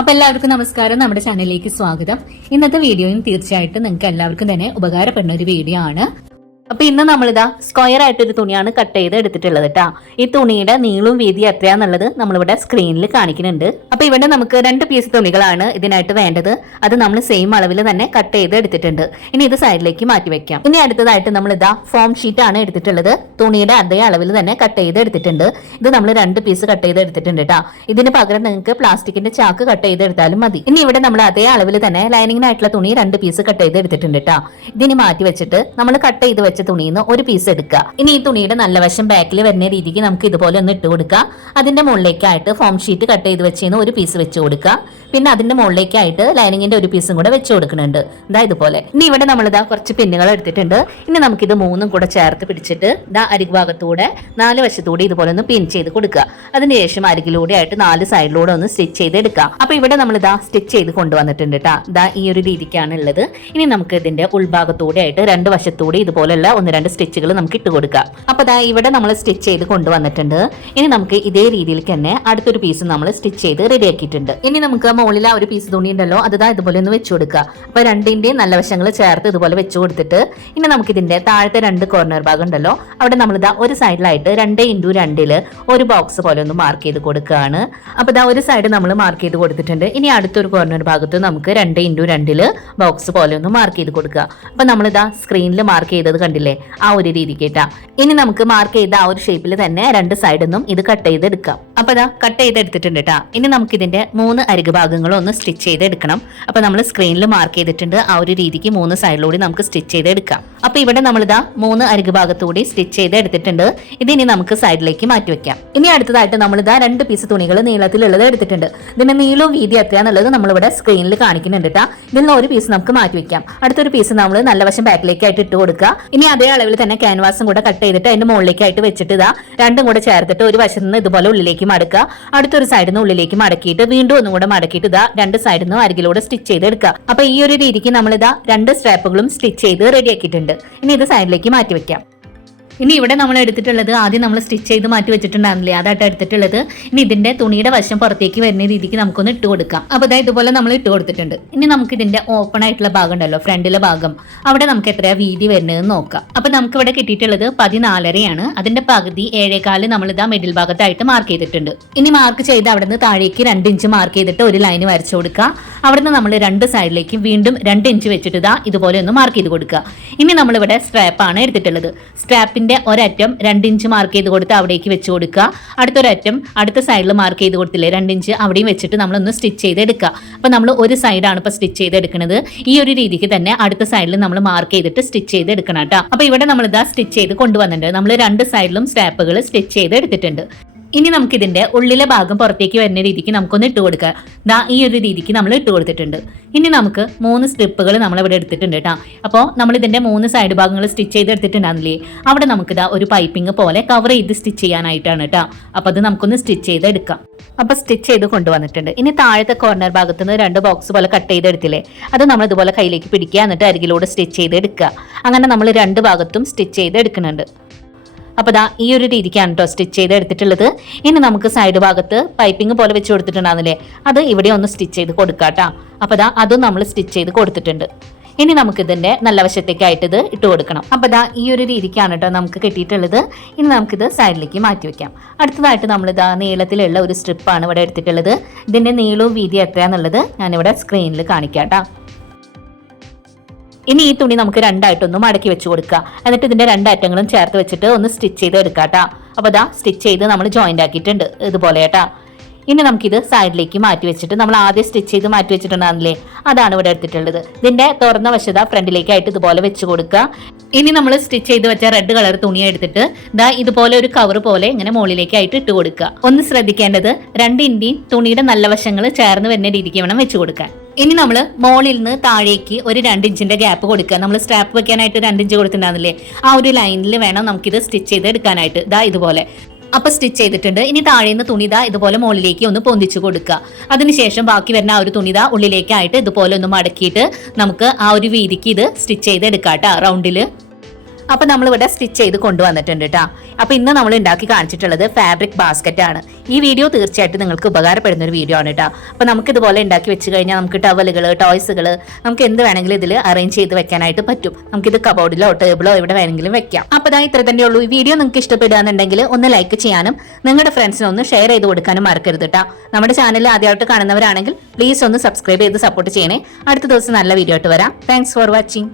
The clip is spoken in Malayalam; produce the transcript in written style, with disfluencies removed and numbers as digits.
അപ്പൊ എല്ലാവർക്കും നമസ്കാരം. നമ്മുടെ ചാനലിലേക്ക് സ്വാഗതം. ഇന്നത്തെ വീഡിയോയും തീർച്ചയായിട്ടും നിങ്ങൾക്ക് എല്ലാവർക്കും തന്നെ ഉപകാരപ്പെടുന്ന ഒരു വീഡിയോ ആണ്. അപ്പൊ ഇന്ന് നമ്മളിതാ സ്ക്വയർ ആയിട്ടൊരു തുണിയാണ് കട്ട് ചെയ്ത് എടുത്തിട്ടുള്ളത് കേട്ടാ. ഈ തുണിയുടെ നീളവും വീതി എത്രയാന്നുള്ളത് നമ്മളിവിടെ സ്ക്രീനിൽ കാണിക്കുന്നുണ്ട്. അപ്പൊ ഇവിടെ നമുക്ക് 2 പീസ് തുണികളാണ് ഇതിനായിട്ട് വേണ്ടത്. അത് നമ്മൾ സെയിം അളവിൽ തന്നെ കട്ട് ചെയ്ത് എടുത്തിട്ടുണ്ട്. ഇനി ഇത് സൈഡിലേക്ക് മാറ്റി വെക്കാം. ഇനി അടുത്തതായിട്ട് നമ്മൾ ഇതാ ഫോം ഷീറ്റ് ആണ് എടുത്തിട്ടുള്ളത്. തുണിയുടെ അതേ അളവിൽ തന്നെ കട്ട് ചെയ്ത് എടുത്തിട്ടുണ്ട്. ഇത് നമ്മൾ 2 പീസ് കട്ട് ചെയ്ത് എടുത്തിട്ടുണ്ട് കേട്ടാ. ഇതിന് പകരം നിങ്ങൾക്ക് പ്ലാസ്റ്റിക്കിന്റെ ചാക്ക് കട്ട് ചെയ്ത് എടുത്താലും മതി. ഇനി ഇവിടെ നമ്മൾ അതേ അളവിൽ തന്നെ ലൈനിങ്ങിനായിട്ടുള്ള തുണി 2 പീസ് കട്ട് ചെയ്ത് എടുത്തിട്ടുണ്ട് കേട്ടാ. ഇതിന് മാറ്റി വെച്ചിട്ട് നമ്മൾ കട്ട് ചെയ്ത് വെച്ച തുണിയിൽ നിന്ന് ഒരു പീസ് എടുക്കുക. ഇനി ഈ തുണിയുടെ നല്ല വശം ബാക്കിൽ വരുന്ന രീതിക്ക് നമുക്ക് ഇതുപോലെ ഒന്ന് ഇട്ട് കൊടുക്കാം. അതിന്റെ മുകളിലേക്കായിട്ട് ഫോം ഷീറ്റ് കട്ട് ചെയ്ത് വെച്ചതിന് ഒരു പീസ് വെച്ച് കൊടുക്കുക. പിന്നെ അതിന്റെ മുകളിലേക്കായിട്ട് ലൈനിങ്ങിന്റെ ഒരു പീസും കൂടെ വെച്ച് കൊടുക്കുന്നുണ്ട്. ഇതാ ഇതുപോലെ. ഇനി ഇവിടെ നമ്മളിതാ കുറച്ച് പിന്നുകൾ എടുത്തിട്ടുണ്ട്. ഇനി നമുക്കിത് 3ഉം കൂടെ ചേർത്ത് പിടിച്ചിട്ട് ഇതാ അരികുഭാഗത്തൂടെ 4 വശത്തൂടെ ഇതുപോലെ ഒന്ന് പിൻ ചെയ്ത് കൊടുക്കുക. അതിനുശേഷം അരികിലൂടെ ആയിട്ട് 4 സൈഡിലൂടെ ഒന്ന് സ്റ്റിച്ച് ചെയ്ത് എടുക്കാം. അപ്പൊ ഇവിടെ നമ്മളിതാ സ്റ്റിച്ച് ചെയ്ത് കൊണ്ടുവന്നിട്ടുണ്ട് കേട്ടാ. ഇതാ ഈ ഒരു രീതിക്കാണ് ഉള്ളത്. ഇനി നമുക്ക് ഇതിന്റെ ഉൾഭാഗത്തൂടെ ആയിട്ട് 2 വശത്തൂടെ ഇതുപോലുള്ള 1-2 സ്റ്റിച്ചുകൾ നമുക്ക് ഇട്ട് കൊടുക്കാം. അപ്പൊ ദാ ഇവിടെ നമ്മൾ സ്റ്റിച്ച് ചെയ്ത് കൊണ്ടുവന്നിട്ടുണ്ട്. ഇനി നമുക്ക് ഇതേ രീതിയിൽ തന്നെ അടുത്തൊരു പീസ് നമ്മൾ സ്റ്റിച്ച് ചെയ്ത് റെഡി ആക്കിയിട്ടുണ്ട്. ഇനി നമുക്ക് മുകളിൽ ആ ഒരു പീസ് തുണി ഉണ്ടല്ലോ, അത് ഇതുപോലെ ഒന്ന് വെച്ച് കൊടുക്കുക. അപ്പൊ രണ്ടിന്റെയും നല്ല വശങ്ങൾ ചേർത്ത് ഇതുപോലെ വെച്ച് കൊടുത്തിട്ട് ഇനി നമുക്ക് ഇതിന്റെ താഴത്തെ 2 കോർണർ ഭാഗം ഉണ്ടല്ലോ, അവിടെ നമ്മൾ ഒരു സൈഡിലായിട്ട് 2x2 ഒരു ബോക്സ് പോലെ ഒന്ന് മാർക്ക് ചെയ്ത് കൊടുക്കുകയാണ്. അപ്പൊ ഒരു സൈഡ് നമ്മൾ മാർക്ക് ചെയ്ത് കൊടുത്തിട്ടുണ്ട്. ഇനി അടുത്തൊരു കോർണർ ഭാഗത്ത് നമുക്ക് 2x2 ബോക്സ് പോലെ ഒന്ന് മാർക്ക് ചെയ്ത് കൊടുക്കുക. അപ്പൊ നമ്മൾ സ്ക്രീനിൽ മാർക്ക് ചെയ്തത് കണ്ടില്ലേ, ആ ഒരു രീതി കേട്ടാ. ഇനി നമുക്ക് മാർക്ക് ചെയ്ത ആ ഒരു ഷേപ്പിൽ തന്നെ 2 സൈഡിൽ നിന്നും ഇത് കട്ട് ചെയ്തെടുക്കാം. അപ്പൊ കട്ട് ചെയ്തെടുത്തിട്ടുണ്ട് കേട്ടാ. ഇനി നമുക്ക് ഇതിന്റെ 3 അരികു ഭാഗങ്ങളും ഒന്ന് സ്റ്റിച്ച് ചെയ്തെടുക്കണം. അപ്പൊ നമ്മൾ സ്ക്രീനിൽ മാർക്ക് ചെയ്തിട്ടുണ്ട്. ആ ഒരു രീതിക്ക് 3 സൈഡിലൂടെ നമുക്ക് സ്റ്റിച്ച് ചെയ്തെടുക്കാം. അപ്പൊ ഇവിടെ നമ്മൾ 3 അരികു ഭാഗത്തുകൂടി സ്റ്റിച്ച് ചെയ്ത് എടുത്തിട്ടുണ്ട്. ഇതിനി നമുക്ക് സൈഡിലേക്ക് മാറ്റി വെക്കാം. ഇനി അടുത്തതായിട്ട് നമ്മൾ 2 പീസ് തുണികൾ നീളത്തിലുള്ളത് എടുത്തിട്ടുണ്ട്. ഇതിന്റെ നീളവും വീതി എത്രയാന്നുള്ളത് നമ്മളിവിടെ സ്ക്രീനിൽ കാണിക്കുന്നുണ്ട് കേട്ടാ. ഇതിൽ നിന്ന് ഒരു പീസ് നമുക്ക് മാറ്റി വെക്കാം. അടുത്തൊരു പീസ് നമ്മൾ നല്ല വശം ബാക്കിലേക്കായിട്ട് ഇട്ട് കൊടുക്കുക. ഇനി അതേ അളവിൽ തന്നെ ക്യാൻവാസും കൂടെ കട്ട് ചെയ്തിട്ട് അതിന്റെ മുകളിലേക്കായിട്ട് വെച്ചിട്ട് രണ്ടും കൂടെ ചേർത്തിട്ട് ഒരു വശത്ത് നിന്ന് ഇതുപോലെ ഉള്ളിലേക്ക് മടക്കുക. അടുത്തൊരു സൈഡിൽ നിന്ന് ഉള്ളിലേക്ക് മടക്കിയിട്ട് വീണ്ടും ഒന്നും കൂടെ മടക്കിയിട്ട് 2 സൈഡിൽ നിന്ന് അരികിലൂടെ സ്റ്റിച്ച് ചെയ്തെടുക്കുക. അപ്പൊ ഈ ഒരു രീതിക്ക് നമ്മൾ 2 സ്ട്രാപ്പുകളും സ്റ്റിച്ച് ചെയ്ത് റെഡിയാക്കിയിട്ടുണ്ട്. ഇനി ഇത് സൈഡിലേക്ക് മാറ്റി വെക്കാം. ഇനി ഇവിടെ നമ്മൾ എടുത്തിട്ടുള്ളത് ആദ്യം നമ്മൾ സ്റ്റിച്ച് ചെയ്ത് മാറ്റി വെച്ചിട്ടുണ്ടായിരുന്നില്ലേ, അതായിട്ട് എടുത്തിട്ടുള്ളത്. ഇനി ഇതിന്റെ തുണിയുടെ വശം പുറത്തേക്ക് വരുന്ന രീതിക്ക് നമുക്കൊന്ന് ഇട്ട് കൊടുക്കാം. അപ്പൊ ഇതുപോലെ നമ്മൾ ഇട്ട് കൊടുത്തിട്ടുണ്ട്. ഇനി നമുക്ക് ഇതിന്റെ ഓപ്പൺ ആയിട്ടുള്ള ഭാഗം ഉണ്ടല്ലോ, ഫ്രണ്ടിലെ ഭാഗം, അവിടെ നമുക്ക് എത്രയാ വീതി വരുന്നതെന്ന് നോക്കാം. അപ്പൊ നമുക്ക് ഇവിടെ കിട്ടിയിട്ടുള്ളത് 14.5 അതിന്റെ പകുതി 7.25 നമ്മൾ മിഡിൽ ഭാഗത്തായിട്ട് മാർക്ക് ചെയ്തിട്ടുണ്ട്. ഇനി മാർക്ക് ചെയ്ത് അവിടെ നിന്ന് താഴേക്ക് 2 ഇഞ്ച് മാർക്ക് ചെയ്തിട്ട് ഒരു ലൈൻ വരച്ചു കൊടുക്കുക. അവിടെ നിന്ന് നമ്മൾ 2 സൈഡിലേക്ക് വീണ്ടും 2 ഇഞ്ച് വെച്ചിട്ട് ഇതുപോലെ ഒന്ന് മാർക്ക് ചെയ്ത് കൊടുക്കുക. ഇനി നമ്മളിവിടെ സ്ട്രാപ്പാണ് എടുത്തിട്ടുള്ളത്. സ്ട്രാപ്പിന്റെ ഒരറ്റം 2 ഇഞ്ച് മാർക്ക് ചെയ്ത് കൊടുത്ത് അവിടേക്ക് വെച്ച് കൊടുക്കുക. അടുത്തൊരറ്റം അടുത്ത സൈഡിൽ മാർക്ക് ചെയ്ത് കൊടുത്തില്ലേ 2 ഇഞ്ച്, അവിടെയും വെച്ചിട്ട് നമ്മളൊന്ന് സ്റ്റിച്ച് ചെയ്തെടുക്കുക. അപ്പൊ നമ്മൾ ഒരു സൈഡാണ് ഇപ്പൊ സ്റ്റിച്ച് ചെയ്തെടുക്കുന്നത്. ഈ ഒരു രീതിക്ക് തന്നെ അടുത്ത സൈഡിൽ നമ്മൾ മാർക്ക് ചെയ്തിട്ട് സ്റ്റിച്ച് ചെയ്തെടുക്കണം കേട്ടോ. അപ്പൊ ഇവിടെ നമ്മൾ സ്റ്റിച്ച് ചെയ്ത് കൊണ്ടുവന്നിട്ടുണ്ട്. നമ്മൾ 2 സൈഡിലും സ്ട്രാപ്പുകൾ സ്റ്റിച്ച് ചെയ്ത് എടുത്തിട്ടുണ്ട്. ഇനി നമുക്ക് ഇതിന്റെ ഉള്ളിലെ ഭാഗം പുറത്തേക്ക് വരുന്ന രീതിക്ക് നമുക്കൊന്ന് ഇട്ട് കൊടുക്കുക. ഈ ഒരു രീതിക്ക് നമ്മൾ ഇട്ട് കൊടുത്തിട്ടുണ്ട്. ഇനി നമുക്ക് 3 സ്ട്രിപ്പുകൾ നമ്മൾ ഇവിടെ എടുത്തിട്ടുണ്ട് കേട്ടോ. അപ്പോൾ നമ്മൾ ഇതിന്റെ 3 സൈഡ് ഭാഗങ്ങൾ സ്റ്റിച്ച് ചെയ്ത് എടുത്തിട്ടുണ്ടായിരുന്നില്ലേ, അവിടെ നമുക്ക് ഒരു പൈപ്പിംഗ് പോലെ കവർ ചെയ്ത് സ്റ്റിച്ച് ചെയ്യാനായിട്ടാണ് കേട്ടോ. അപ്പൊ അത് നമുക്കൊന്ന് സ്റ്റിച്ച് ചെയ്ത് എടുക്കാം. അപ്പൊ സ്റ്റിച്ച് ചെയ്ത് കൊണ്ടുവന്നിട്ടുണ്ട്. ഇനി താഴത്തെ കോർണർ ഭാഗത്ത് നിന്ന് 2 ബോക്സ് പോലെ കട്ട് ചെയ്തെടുത്തില്ലേ, അത് നമ്മൾ ഇതുപോലെ കയ്യിലേക്ക് പിടിക്കുക. എന്നിട്ട് അരികിലൂടെ സ്റ്റിച്ച് ചെയ്ത് എടുക്കുക. അങ്ങനെ നമ്മൾ 2 ഭാഗത്തും സ്റ്റിച്ച് ചെയ്ത് എടുക്കുന്നുണ്ട്. അപ്പൊ ഈ ഒരു രീതിക്കാണ് കേട്ടോ സ്റ്റിച്ച് ചെയ്ത് എടുത്തിട്ടുള്ളത്. ഇനി നമുക്ക് സൈഡ് ഭാഗത്ത് പൈപ്പിംഗ് പോലെ വെച്ച് കൊടുത്തിട്ടുണ്ടാകുന്നില്ലേ, അത് ഇവിടെ ഒന്ന് സ്റ്റിച്ച് ചെയ്ത് കൊടുക്കാട്ടോ. അപ്പൊ അതും നമ്മൾ സ്റ്റിച്ച് ചെയ്ത് കൊടുത്തിട്ടുണ്ട്. ഇനി നമുക്ക് ഇതിന്റെ നല്ല വശത്തേക്കായിട്ട് ഇത് ഇട്ട് കൊടുക്കണം. അപ്പൊ ഈ ഒരു രീതിക്കാണ് കേട്ടോ നമുക്ക് കിട്ടിയിട്ടുള്ളത്. ഇനി നമുക്കിത് സൈഡിലേക്ക് മാറ്റി വെക്കാം. അടുത്തതായിട്ട് നമ്മൾ നീളത്തിലുള്ള ഒരു സ്ട്രിപ്പാണ് ഇവിടെ എടുത്തിട്ടുള്ളത്. ഇതിന്റെ നീളവും വീതി എത്രയാന്നുള്ളത് ഞാനിവിടെ സ്ക്രീനിൽ കാണിക്കാം കേട്ടോ. ഇനി ഈ തുണി നമുക്ക് 2 ആയിട്ടൊന്ന് മടക്കി വെച്ച് കൊടുക്കുക. എന്നിട്ട് ഇതിന്റെ 2 അറ്റങ്ങളും ചേർത്ത് വെച്ചിട്ട് ഒന്ന് സ്റ്റിച്ച് ചെയ്ത് എടുക്കാട്ടോ. അപ്പൊ സ്റ്റിച്ച് ചെയ്ത് നമ്മൾ ജോയിന്റ് ആക്കിയിട്ടുണ്ട് ഇതുപോലെ കേട്ടാ. ഇനി നമുക്കിത് സൈഡിലേക്ക് മാറ്റി വെച്ചിട്ട് നമ്മൾ ആദ്യം സ്റ്റിച്ച് ചെയ്ത് മാറ്റി വെച്ചിട്ടുണ്ടായിരുന്നില്ലേ, അതാണ് ഇവിടെ എടുത്തിട്ടുള്ളത്. ഇതിന്റെ തുറന്ന വശത ഫ്രണ്ടിലേക്കായിട്ട് ഇതുപോലെ വെച്ച് കൊടുക്കുക. ഇനി നമ്മൾ സ്റ്റിച്ച് ചെയ്ത് വെച്ച റെഡ് കളർ തുണി എടുത്തിട്ട് ഇതുപോലെ ഒരു കവർ പോലെ ഇങ്ങനെ മുകളിലേക്കായിട്ട് ഇട്ട് കൊടുക്കുക. ഒന്ന് ശ്രദ്ധിക്കേണ്ടത് 2 ഇഞ്ചിൻ തുണിയുടെ നല്ല വശങ്ങൾ ചേർന്ന് വരുന്ന രീതിക്ക് വേണം വെച്ച് കൊടുക്കാൻ. ഇനി നമ്മൾ മോളിൽ നിന്ന് താഴേക്ക് ഒരു 2 ഇഞ്ചിന്റെ ഗ്യാപ്പ് കൊടുക്കുക. നമ്മൾ സ്ട്രാപ്പ് വെക്കാനായിട്ട് 2 ഇഞ്ച് കൊടുത്തിട്ടുണ്ടായിരുന്നില്ലേ, ആ ഒരു ലൈനിൽ വേണം നമുക്കിത് സ്റ്റിച്ച് ചെയ്ത് എടുക്കാനായിട്ട്. ഇതുപോലെ അപ്പൊ സ്റ്റിച്ച് ചെയ്തിട്ടുണ്ട്. ഇനി താഴേന്ന് തുണിത ഇതുപോലെ മുകളിലേക്ക് ഒന്ന് പൊന്തിച്ചു കൊടുക്കുക. അതിനുശേഷം ബാക്കി വരുന്ന ആ ഒരു തുണിത ഉള്ളിലേക്കായിട്ട് ഇതുപോലെ ഒന്ന് മടക്കിയിട്ട് നമുക്ക് ആ ഒരു വീതിക്ക് ഇത് സ്റ്റിച്ച് ചെയ്ത് എടുക്കാം കേട്ടോ റൗണ്ടില്. അപ്പൊ നമ്മൾ ഇവിടെ സ്റ്റിച്ച് ചെയ്ത് കൊണ്ടുവന്നിട്ടുണ്ട് കേട്ടോ. അപ്പൊ ഇന്ന് നമ്മൾ ഉണ്ടാക്കി കാണിച്ചിട്ടുള്ളത് ഫാബ്രിക് ബാസ്ക്കറ്റ് ആണ്. ഈ വീഡിയോ തീർച്ചയായിട്ടും നിങ്ങൾക്ക് ഉപകാരപ്പെടുന്ന ഒരു വീഡിയോ ആണ് കേട്ടോ. അപ്പൊ നമുക്ക് ഇതുപോലെ ഉണ്ടാക്കി വെച്ച് കഴിഞ്ഞാൽ നമുക്ക് ടവലുകൾ, ടോയ്സുകൾ, നമുക്ക് എന്ത് വേണമെങ്കിലും ഇതിൽ അറേഞ്ച് ചെയ്ത് വെക്കാനായിട്ട് പറ്റും. നമുക്കിത് കബോർഡിലോ ടേബിളോ എവിടെ വേണമെങ്കിലും വെക്കാം. അപ്പൊ ഇതാ ഇത്ര തന്നെ ഉള്ളൂ. ഈ വീഡിയോ നിങ്ങൾക്ക് ഇഷ്ടപ്പെടുകയാണെന്നുണ്ടെങ്കിൽ ഒന്ന് ലൈക്ക് ചെയ്യാനും നിങ്ങളുടെ ഫ്രണ്ട്സിന് ഒന്ന് ഷെയർ ചെയ്ത് കൊടുക്കാനും മറക്കരുത് കേട്ടോ. നമ്മുടെ ചാനൽ ആദ്യമായിട്ട് കാണുന്നവരാണെങ്കിൽ പ്ലീസ് ഒന്ന് സബ്സ്ക്രൈബ് ചെയ്ത് സപ്പോർട്ട് ചെയ്യണേ. അടുത്ത ദിവസം നല്ല വീഡിയോ ആയിട്ട് വരാം. Thanks for watching.